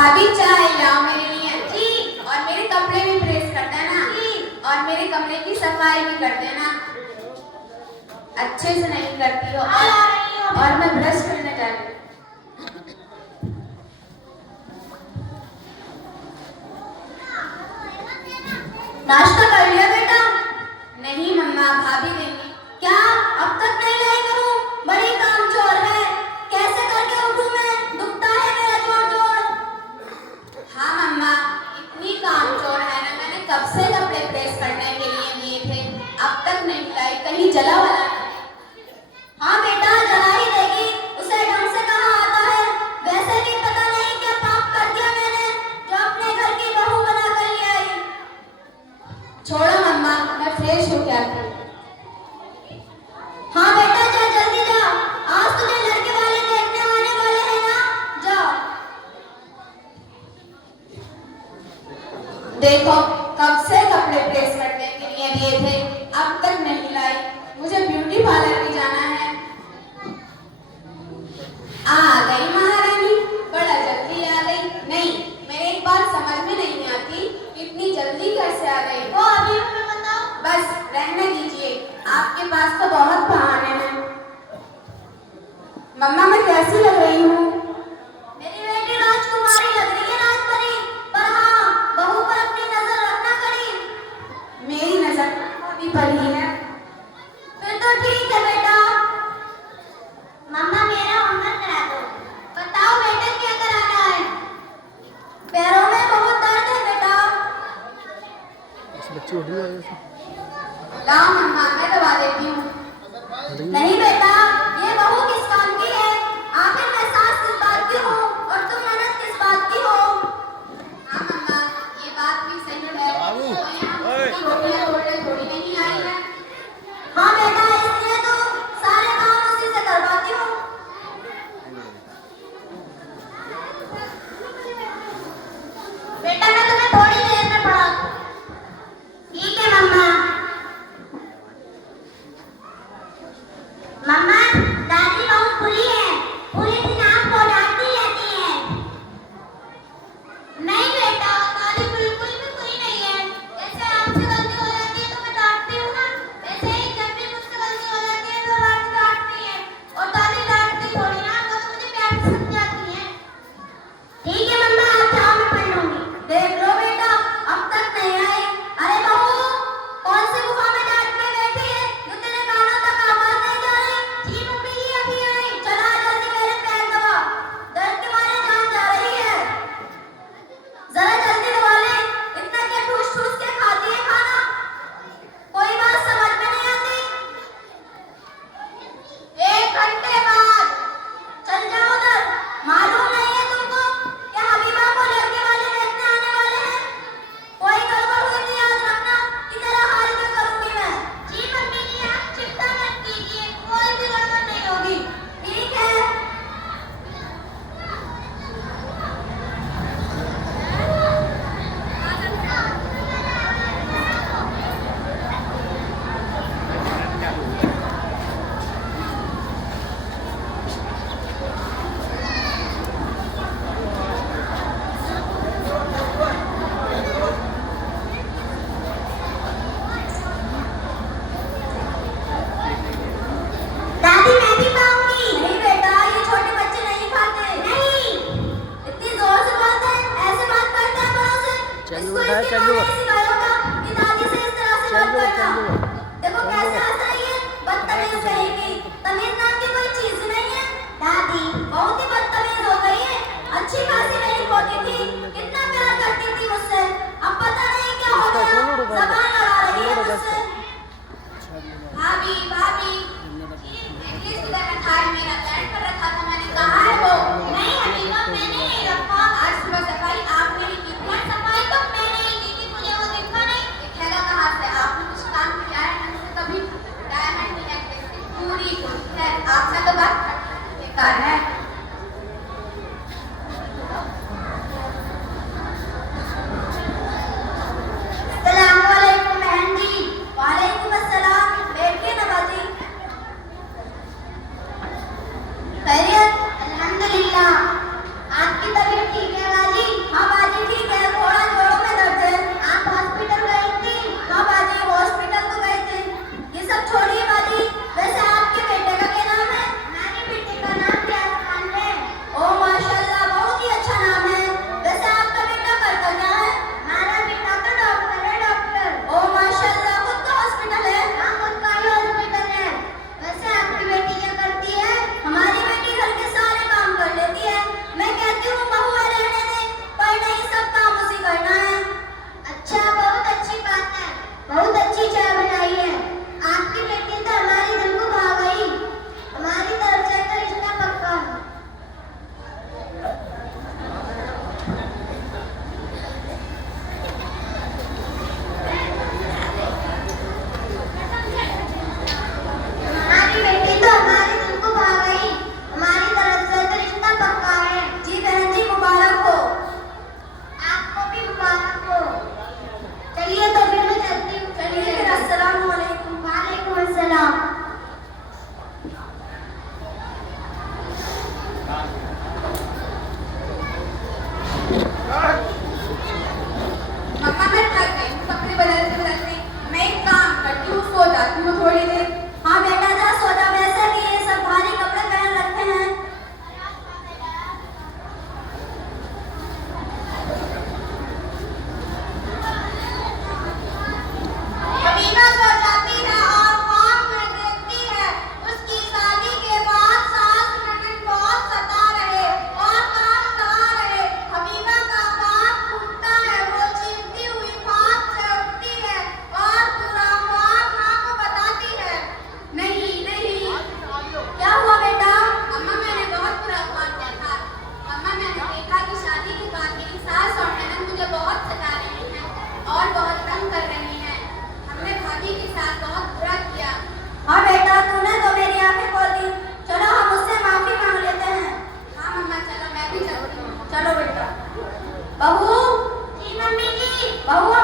भाभी चाय लाओ मेरे लिए। जी। और मेरे कपड़े भी प्रेस कर देना। जी। और मेरे कमरे की सफाई भी कर देना। अच्छे से नहीं करती हो। और मैं ब्रश करने जा रही हूँ। नाश्ता कर लिया बेटा? नहीं मम्मा, भाभी देंगी। क्या अब तक नहीं लाई करूं? बड़ी कामचोर है। कैसे करके उठूं मैं? दुखता है मेरा जोड़ जोड़। हाँ मम्मा, इतनी कामचोर है ना, मैंने कब से कपड़े प्रेस करने के लिए दिए थे, अब तक नहीं लाई। कहीं जला वाला? हाँ बेटा, जला ही देगी। उसे ढंग से कहाँ आता है? वैसे भी पता नहीं क्या पाप कर दिया मैंने जो अपने घर की बहू बना कर ले आई। छोड़ो मम्मा, मैं फ्रेश होके आती हूँ। हाँ बेटा जा, जल्दी जा। आज तुझे लड़के वाले देखने आने वाले हैं ना, जा। देखो, कब से कपड़े प्रेस करने के लिए दिए थे, अब तक नहीं लाई। मुझे ब्यूटी पार्लर भी जाना है। आ गई महारानी, बड़ा जल्दी आ गई। नहीं, मेरे एक बात समझ में नहीं आती, इतनी जल्दी कैसे आ गई? वो अभी हमें बताओ। बस रहने दीजिए, आपके पास तो बहुत बहाने हैं। मम्मा मैं कैसी लग रही हूँ? मेरी बेटी राजकुमारी लग रही है, राजपरी। पर हाँ, बहू पर अपनी नजर रखना करी। मेरी नजर अभी पड़ी है। फिर तो ठीक है बेटा। मम्मा मेरा होमवर्क करा दो। बताओ बेटा क्या कराना है? पैरों में बहुत दर्द है बेटा। बच्ची उठ रही है। लाओ मम्मा, मैं दबा देती हूँ। नहीं बेटा, ये बहू किस काम की है? आखिर मैं सास किस बात की हूँ और तुम ननद किस बात की हो? हाँ मम्मा, ये बात भी सही है। रोटियां तोड़ने थोड़ी नहीं आई है। हाँ बेटा, इसलिए तो सारे काम उसी से करवाती हूँ। बेटा मैं तुम्हें थोड़ी देर में पढ़ा दूँ। ठीक है मम्मा। मम्मा, दादी बहुत बुरी है, पूरे दिन आपको डांटती रहती है। नहीं बेटा, दादी बिल्कुल भी बुरी नहीं है। जैसे आपसे गलती हो जाती है तो मैं डांटती हूँ ना, वैसे ही जब भी मुझसे गलती हो जाती है तो दादी डांटती है। और दादी डांटती थोड़ी ना, वो तो मुझे प्यार से समझाती है। ठीक है मम्मा, आप जाओ, मैं पढ़ लूंगी। देख लो बेटा, अब तक नहीं आई। अरे बहू, कौन सी गुफा में डांट में बैठी है जो तेरे कानों तक आवाज नहीं जा रही? जी मम्मी जी अभी आई। चला जल्दी मेरे पैर दबा, दर्द के मारे जान जा रही है। जरा जल्दी दबा ले। इतना क्या ठूस ठूस के खाती है खाना? कोई बात समझ में नहीं आती? 1 घंटे बाद चल जाओ उधर। मालूम नहीं है तुमको क्या हबीबा को लड़के वाले देखने आने वाले हैं? कोई गड़बड़ हुई तो याद रखना कि तेरा हाल क्या करूंगी मैं। जी मम्मी जी, आप चिंता मत कीजिए, कोई भी गड़बड़ नहीं होगी। ठीक है। दादी मैं भी खाऊंगी। नहीं बेटा, ये छोटे बच्चे नहीं खाते। नहीं, इतनी जोर से बोलते हैं, ऐसे बात करते हैं बड़ों से। इसको इसके माँ ने सिखाया होगा कि दादी से इस तरह से बात करना। देखो कैसे हंस रही है, बदतमीज कहेगी। तमीज नाम की कोई चीज नहीं है। दादी बहुत ही बदतमीज हो गई है। अच्छी खासी मेरी पोती थी, कितना प्यार करती थी मुझसे, अब पता नहीं क्या हो गया, जबान लड़ा रही है मुझसे। भाभी भाभी, थाल मेरा बैठ पर रखा था, मैंने कहा है वो? नहीं हबीबा, मैंने नहीं रखा। आज सुबह सफाई आपने ही की थी। सफाई तो मैंने ही की थी, मुझे वो दिखा नहीं। दिखेगा कहाँ से? आपने कुछ काम किया है ढंग से कभी? डायमंड नेकलेस पूरी है, आपने तो बात बेकार है। बहू